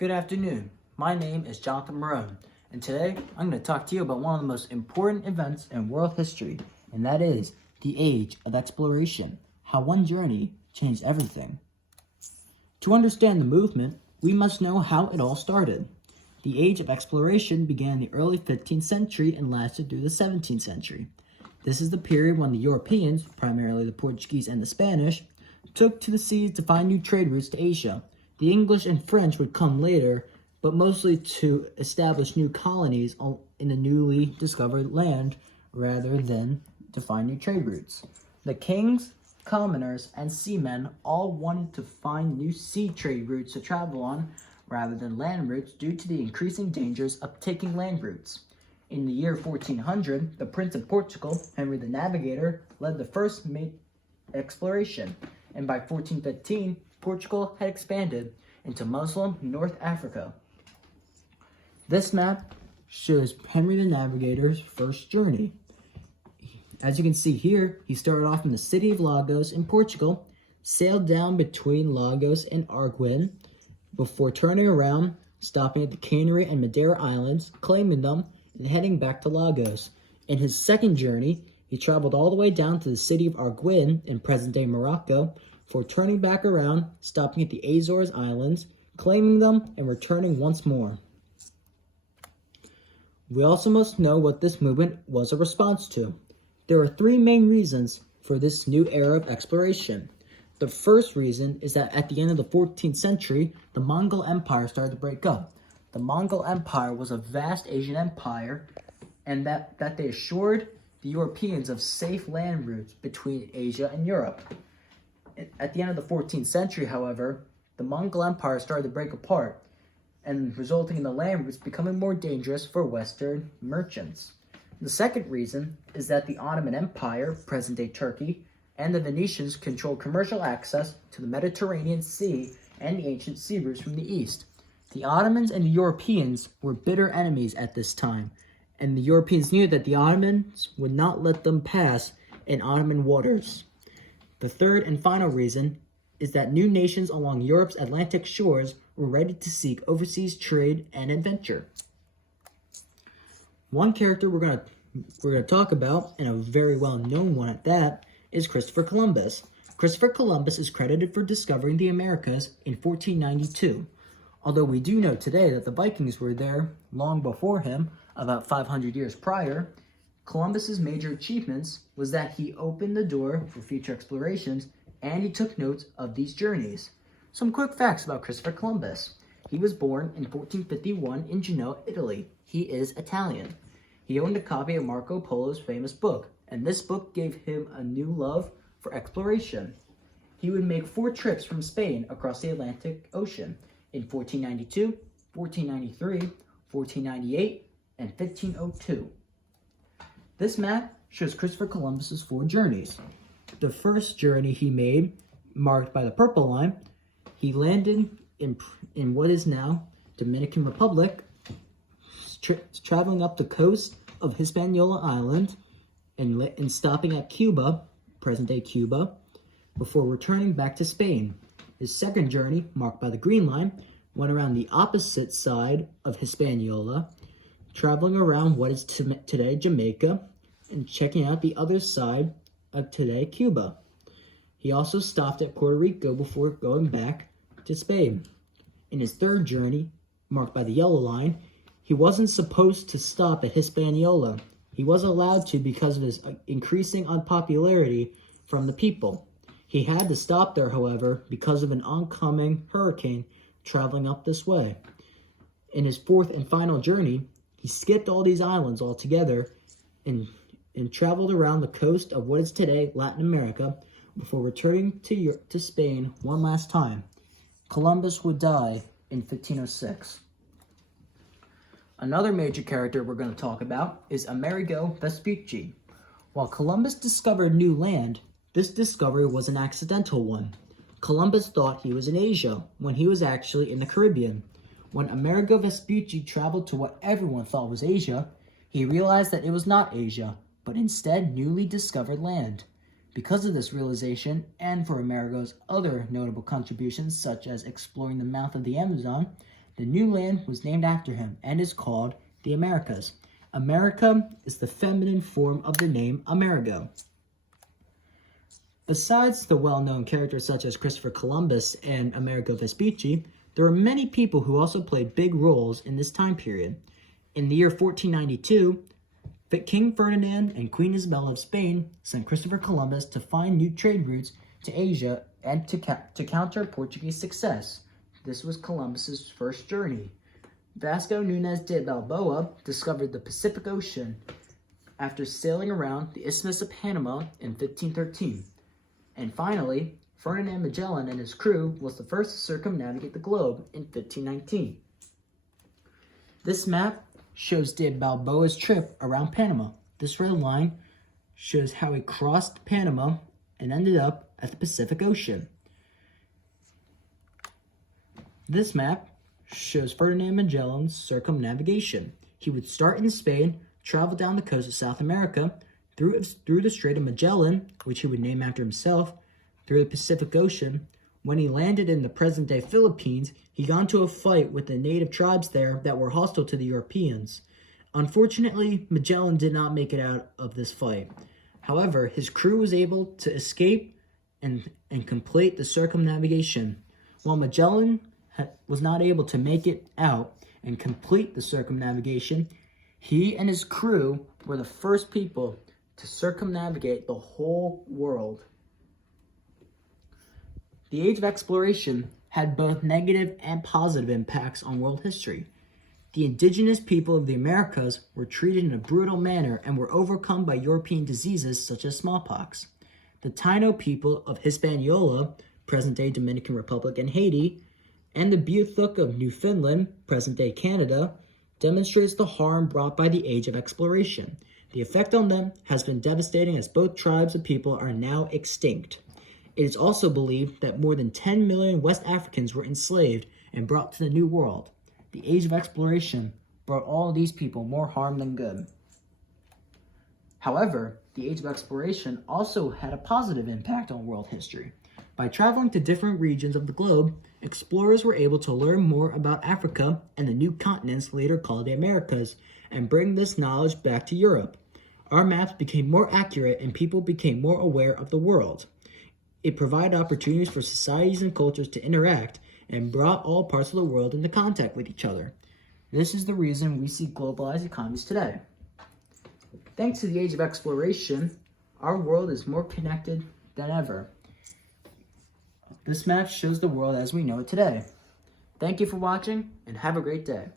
Good afternoon. My name is Jonathan Marrone, and today I'm going to talk to you about one of the most important events in world history, and that is the Age of Exploration, how one journey changed everything. To understand the movement, we must know how it all started. The Age of Exploration began in the early 15th century and lasted through the 17th century. This is the period when the Europeans, primarily the Portuguese and the Spanish, took to the seas to find new trade routes to Asia. The English and French would come later, but mostly to establish new colonies in the newly discovered land rather than to find new trade routes. The kings, commoners, and seamen all wanted to find new sea trade routes to travel on rather than land routes due to the increasing dangers of taking land routes. In the year 1400, the Prince of Portugal, Henry the Navigator, led the first exploration, and by 1415, Portugal had expanded into Muslim North Africa. This map shows Henry the Navigator's first journey. As you can see here, he started off in the city of Lagos in Portugal, sailed down between Lagos and Arguin, before turning around, stopping at the Canary and Madeira Islands, claiming them, and heading back to Lagos. In his second journey, he traveled all the way down to the city of Arguin in present-day Morocco, before turning back around, stopping at the Azores Islands, claiming them, and returning once more. We also must know what this movement was a response to. There are three main reasons for this new era of exploration. The first reason is that at the end of the 14th century, the Mongol Empire started to break up. The Mongol Empire was a vast Asian empire, and that they assured the Europeans of safe land routes between Asia and Europe. At the end of the 14th century, however, the Mongol Empire started to break apart, and resulting in the land routes becoming more dangerous for Western merchants. The second reason is that the Ottoman Empire, present-day Turkey, and the Venetians controlled commercial access to the Mediterranean Sea and the ancient sea routes from the east. The Ottomans and the Europeans were bitter enemies at this time, and the Europeans knew that the Ottomans would not let them pass in Ottoman waters. The third and final reason is that new nations along Europe's Atlantic shores were ready to seek overseas trade and adventure. One character we're going to talk about, and a very well-known one at that, is Christopher Columbus. Christopher Columbus is credited for discovering the Americas in 1492. Although we do know today that the Vikings were there long before him, about 500 years prior, Columbus's major achievements was that he opened the door for future explorations and he took notes of these journeys. Some quick facts about Christopher Columbus. He was born in 1451 in Genoa, Italy. He is Italian. He owned a copy of Marco Polo's famous book, and this book gave him a new love for exploration. He would make 4 trips from Spain across the Atlantic Ocean in 1492, 1493, 1498, and 1502. This map shows Christopher Columbus's 4 journeys. The first journey he made, marked by the purple line, he landed in what is now Dominican Republic, traveling up the coast of Hispaniola Island and stopping at Cuba, present-day Cuba, before returning back to Spain. His second journey, marked by the green line, went around the opposite side of Hispaniola, traveling around what is today Jamaica, and checking out the other side of today Cuba. He also stopped at Puerto Rico before going back to Spain. In his third journey, marked by the yellow line, he wasn't supposed to stop at Hispaniola. He was allowed to because of his increasing unpopularity from the people. He had to stop there, however, because of an oncoming hurricane traveling up this way. In his fourth and final journey, he skipped all these islands altogether and traveled around the coast of what is today Latin America before returning to Spain one last time. Columbus would die in 1506. Another major character we're going to talk about is Amerigo Vespucci. While Columbus discovered new land, this discovery was an accidental one. Columbus thought he was in Asia when he was actually in the Caribbean. When Amerigo Vespucci traveled to what everyone thought was Asia, he realized that it was not Asia, but instead newly discovered land. Because of this realization, and for Amerigo's other notable contributions such as exploring the mouth of the Amazon, The new land was named after him and is called the Americas. America is the feminine form of the name Amerigo. Besides the well-known characters such as Christopher Columbus and Amerigo Vespucci, there are many people who also played big roles in this time period. In the year 1492, King Ferdinand and Queen Isabella of Spain sent Christopher Columbus to find new trade routes to Asia and to counter Portuguese success. This was Columbus's first journey. Vasco Núñez de Balboa discovered the Pacific Ocean after sailing around the Isthmus of Panama in 1513. And finally, Ferdinand Magellan and his crew was the first to circumnavigate the globe in 1519. This map shows de Balboa's trip around Panama. This red line shows how he crossed Panama and ended up at the Pacific Ocean. This map shows Ferdinand Magellan's circumnavigation. He would start in Spain, travel down the coast of South America, through the Strait of Magellan, which he would name after himself, through the Pacific Ocean. When he landed in the present-day Philippines, he got into a fight with the native tribes there that were hostile to the Europeans. Unfortunately, Magellan did not make it out of this fight. However, his crew was able to escape and complete the circumnavigation. While Magellan was not able to make it out and complete the circumnavigation, he and his crew were the first people to circumnavigate the whole world. The Age of Exploration had both negative and positive impacts on world history. The indigenous people of the Americas were treated in a brutal manner and were overcome by European diseases such as smallpox. The Taino people of Hispaniola, present-day Dominican Republic and Haiti, and the Beothuk of Newfoundland, present-day Canada, demonstrates the harm brought by the Age of Exploration. The effect on them has been devastating as both tribes of people are now extinct. It is also believed that more than 10 million West Africans were enslaved and brought to the New World. The Age of Exploration brought all of these people more harm than good. However, the Age of Exploration also had a positive impact on world history. By traveling to different regions of the globe, explorers were able to learn more about Africa and the new continents later called the Americas, and bring this knowledge back to Europe. Our maps became more accurate and people became more aware of the world. It provided opportunities for societies and cultures to interact and brought all parts of the world into contact with each other. This is the reason we see globalized economies today. Thanks to the Age of Exploration, our world is more connected than ever. This map shows the world as we know it today. Thank you for watching and have a great day.